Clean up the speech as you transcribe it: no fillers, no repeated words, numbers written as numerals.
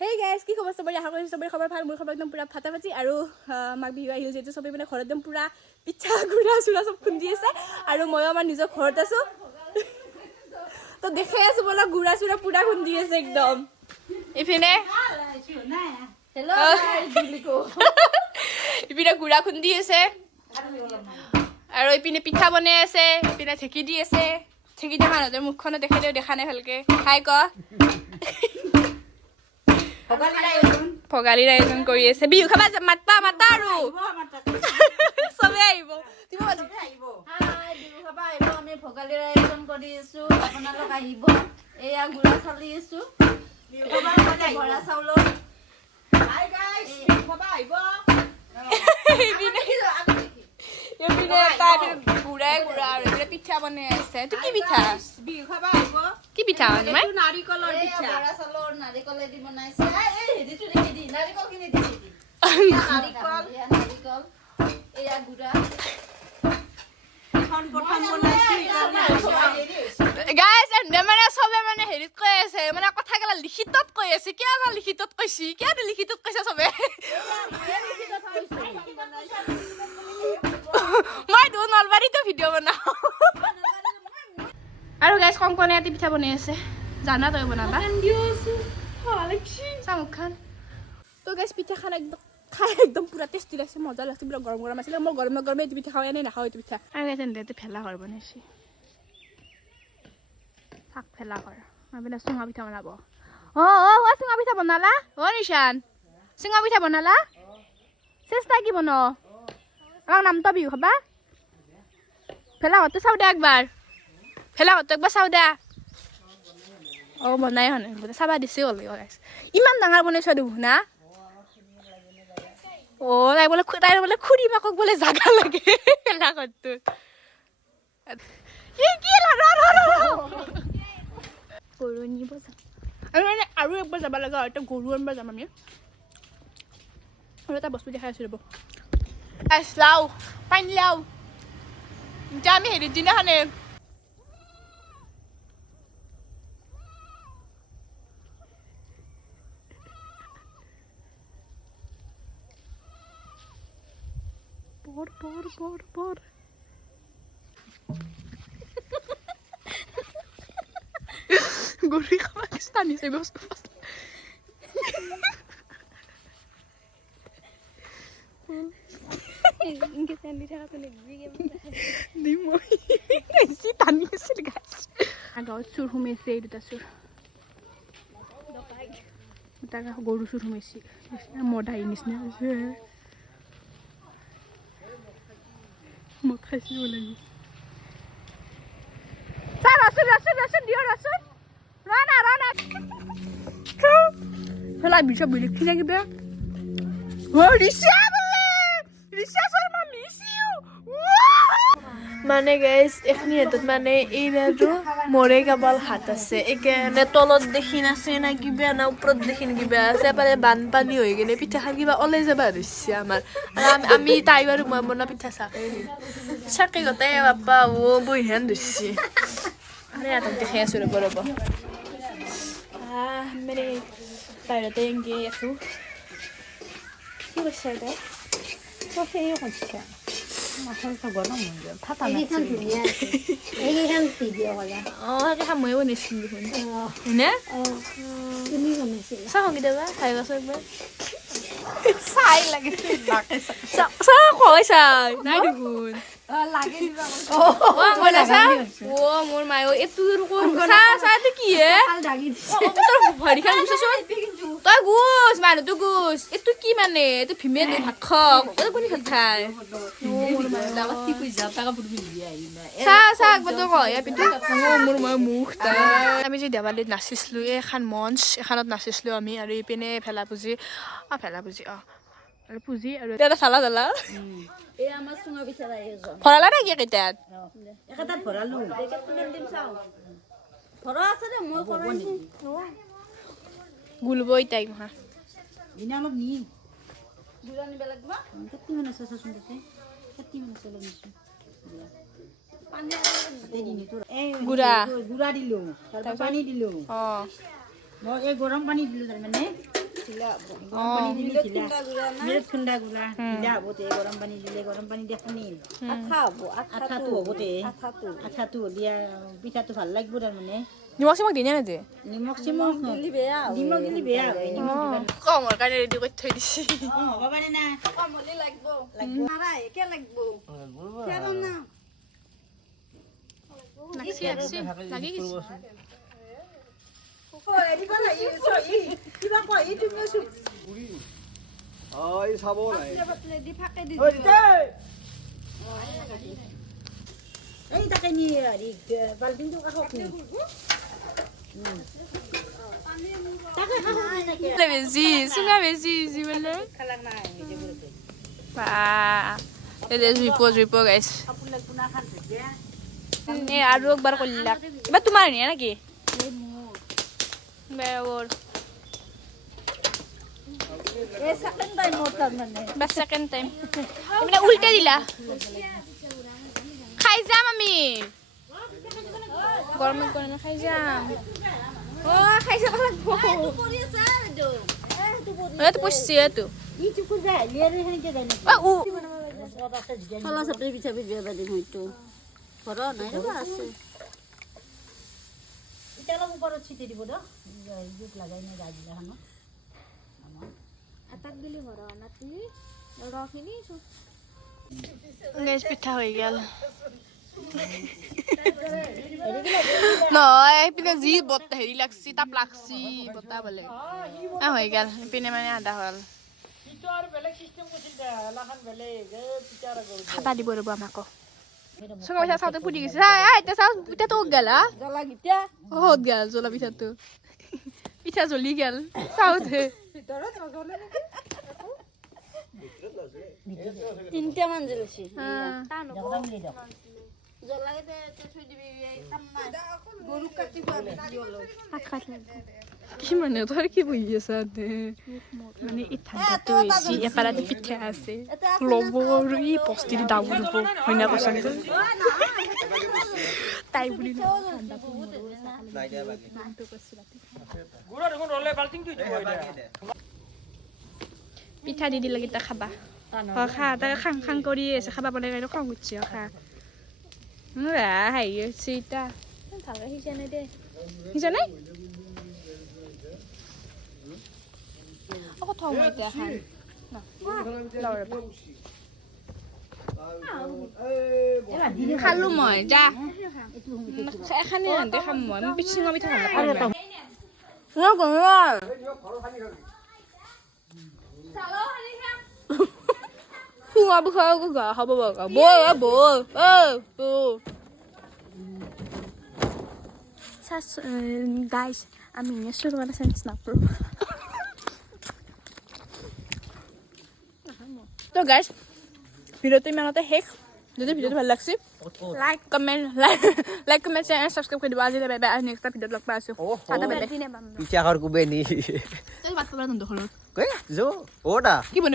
Hey guys, কি খবৰ সবৰে? আশা কৰিছো সবৰে খবৰ ভাল। মোৰ খবৰ একদম পুৰা ফাটাফাটি আৰু মাক বিহু আহিল যেটো সবে মানে ঘৰত একদম পুৰা পিঠা গুড়া চুৰা সব খুন্দি আছে আৰু মই আমাৰ নিজৰ ঘৰত আছো। তো দেখাই আছো বলা গুড়া চুৰা পুৰা খুন্দি আছে একদম। ইফিনে হেল্ল' জুলিকো ইপিনে গুড়া খুন্দি আছে আৰু ইপিনে পিঠা বনাই আছে, ইপিনে ঢেকি দি আছে। ঢেকি দি মানুহৰ মুখখন দেখালেও দেখা নাই ভালকে। হাই ক ভোগালীৰ আয়োজন কৰি আছে। বিহু খাবা মাতা আৰু সবে আহিব। তুমি আহিব। হাই বিহু খাবা আহিব। আমি ভোগালীৰ আয়োজন কৰি আছো। আপোনালোক আহিব। এয়া গুড়া চালি আছো। বিহু খাবা বৰা চাউলৰ। হাই গাইস, বিহু খাবা আহিব। ইপিনে তাই গুড়াই গুড়া আৰু ইপিনে পিঠা বনাই আছে। এইটো কি পিঠা? বিহু খাবা আহিব। কি পিঠা মানে? এইটো নাৰিকলৰ পিঠা। বৰা চাউলৰ নাৰিকলেদি বনাইছে। এই হেৰিটো দেখি দি নাৰিকল কিনে দিছে দি। নাৰিকল এয়া গুড়া এখন প্ৰথম বনাইছে। গাইস এন্ডে মানে সবে মানে হেৰিত কৈ আছে, মানে কথা গলা লিখিতত কৈ আছে। কিয় বা লিখিতত কৈছি? কিয় লিখিতত কৈছে সবে? মই দু নলবাৰীতো ভিডিঅ' বনাও। আৰু গাইস কংকনে এটি পিঠা বনাই আছে। জানা তই বনাবা? চামুখান তো গাইস পিঠা খান একদম খাই একদম পুৰা টেষ্টি লাগছে, মজা লাগছে, পুৰা গৰম গৰম আছিল। মই গৰমে গৰমে এইটো পিঠা খাওঁ এনে নাখাওঁ এইটো পিঠা। আৰু গাইস এন্ডে ভেলা ঘৰ বনাইছি। শাক ভেলা ঘৰ মানে চুঙা পিঠা বনাব। চুঙা পিঠা বনালা? নিশান চুঙা পিঠা বনালা? চেষ্টা কি বনো আমাক নামটা বিহু খাবা। ভেলা ঘৰটো চাও দে একবাৰ। ভেলা ঘৰটো একবাৰ চাও দে। বনাই হনে চাবা দিছে হ'ল। ইমান ডাঙৰ বনাইছ দেখোন না। তাই বোলে খুৰী মাকক বোলে জাগা লাগে ভেলা ঘৰটো। গৰু নিব যাম আৰু একবাৰ যাব লগা হয়। এতিয়া গৰু আনিব যাম আমি। আৰু এটা বস্তু দেখাই আছো ৰ'ব। লাও পানী লাও এতিয়া আমি হেৰিৰ দিনাখনে বৰ গৰু খাবা টানিছে বস্তু গাঁৱত চুৰ সোমাইছে। এই দুটা চুৰ গৰু চুৰ সোমাইছে। মদাহী নিচিনা হৈছে। মদ খাইছে লাগি মানে গাইজ এখনি হাতত মানে এইটো মৰে কেৱল হাত আছে। এনে তলত দেখি আছে না কিবা না ওপৰত দেখি কিবা আছে। এবাৰে বানপানী হৈ কিনে পিঠাখন কিবা ওলাই যাব ধৰিছে আমাৰ। আমি তাই বাৰু মই বনোৱা পিঠা চাকে গোটাই বাপা বহিহান ধৰিছে। দেখাই আছো ৰ'ব মানে বাহিৰতে এনকে আছো। কি কৈছে এতিয়া? সেই কৈছে ময়ে বনাইছিলো দেখোন হয়নে? চাওঁ কেতিয়াবা খাই পাইছো একবাৰ। চাই লাগে চাই নাই দেখোন মোৰ মায়ে এইটো চাহটো কি হে ভৰিখন গুচাচোন। তই গুচ মানুহটো গুচ। এইটো কি মানে? এইটো ভীমে ভাত খাওক কোনে ভাত খায়? আমি যে দেৱালীত নাচিছিলো এখন মঞ্চ এখনত নাচিছিলো আমি। আৰু ইপিনে ভেলা পুজি পুজি আৰু এটা চালা ভৰালা নেকি কেইটাত? গুলব ইতাই মহা গুড়া দিলো পানী দিলো। মই এই গৰম পানী দিলো তাৰমানে মিলত খুন্দা গুড়া ঢিলা হ'ব তে গৰম পানী দিলে গৰম পানী দিয়া সানি আঠাটো হ'ব তে আঠাটো দিয়া পিঠাটো ভাল লাগিব তাৰমানে নিমখ চিমখ দিয়ে নেকি নিমখ চিমখ দিলি বেয়া হয় নিমখ দিবা কমৰ কাৰণে ৰেডি কৰি থৈ দিছি হ'ব পাৰে না কম হলি লাগিব মাৰা একে লাগিব কেন না লাগি আছে লাগি গিছে এদিবা লাগি সই কিবা কই তুমি সু এই চাব নাই দি ফাকে দি এই তাকে নি আরি বালতিটো কাখক নি তাকে কাখক নি le bezi sunga bezi zibele খালাক নাই যে বলতে ba ele ripo guys আপুলা কুনা খান থেকে এ আৰু একবাৰ কৰিলা এবাৰ তোমাৰ নিয়া নেকি বেওৰ এ সেকেন্ড টাইম মোটার মানে বাস সেকেন্ড টাইম মানে উল্টে দিলা খাই যাম আমি গৰম গৰম খাই যাম ও খাই যাব লাগব কৰি আছে দো এটো পইছি এটো ইটো কো যায় লিয়ারে হেনকে যায় ও ফলা সাপে পিছা বিয়া বাদি হইতো ঘর নাই রে আছে ইতালা উপর ছিটি দিব দ জুক লাগাই না গাজিলা হানো আটাক দিলি ঘৰ নাতি ৰখিনি গাইস পিঠা হৈ গেল নহয় পিনে যি বত হেৰি লাগছি তাপ লাগছি বতা বলে হৈ গেল পিনে মানে আধা হ'ল খাবা দিব ৰ'ব আমাকো চুঙা পিঠা চাওঁতে ফুটি গৈছে এতিয়া চাওঁ পিঠাটো গেল জ্বলা গিতা হত গেল জ্বলা পিঠাটো পিঠা জ্বলি গেল চাওঁতে তিনটা মান জ্বলছি কি মানে তোৰ কি বহি আছা মানে ই ঠাণ্ডাটো হৈছে এপাৰাতি পিঠা আছে ল'ব আৰু ই পস্তি দি দাব দিব হয় না কৈছা তাই বুলি পিঠা দি দিলে কেইটা খাবা খা তাই খাং খাং কৰি আছে খাবা বনাই কাৰণে খং উঠছে খা হেৰি হৈছে ইতা ভালকে সিজা নাই দে সিজা নাই আকৌ থওঁ মই এতিয়া খাম খালো মই যা এখানে আনতে খাম মই চিঙা পিঠা ভাল নাপাওঁ শুঙা বিষয়ে গা খাব বগা বৈ বৈ গাইজ আমি শুরু করা সেন্স না তো গাইজ ভিডিওটো ইমানতে শেষ যদি ভিডিওটো ভাল লাগছে লাইক কমেন্ট চ্যানেল সাবস্ক্রাইব করে দিব আজি বাই বাই নেক্সট ভিডিওত লগ পাই আছো টাটা বাই বাই পিঠা খৰ কুবে নি তই বাত পালা নন্দখনত কই যো ওটা কি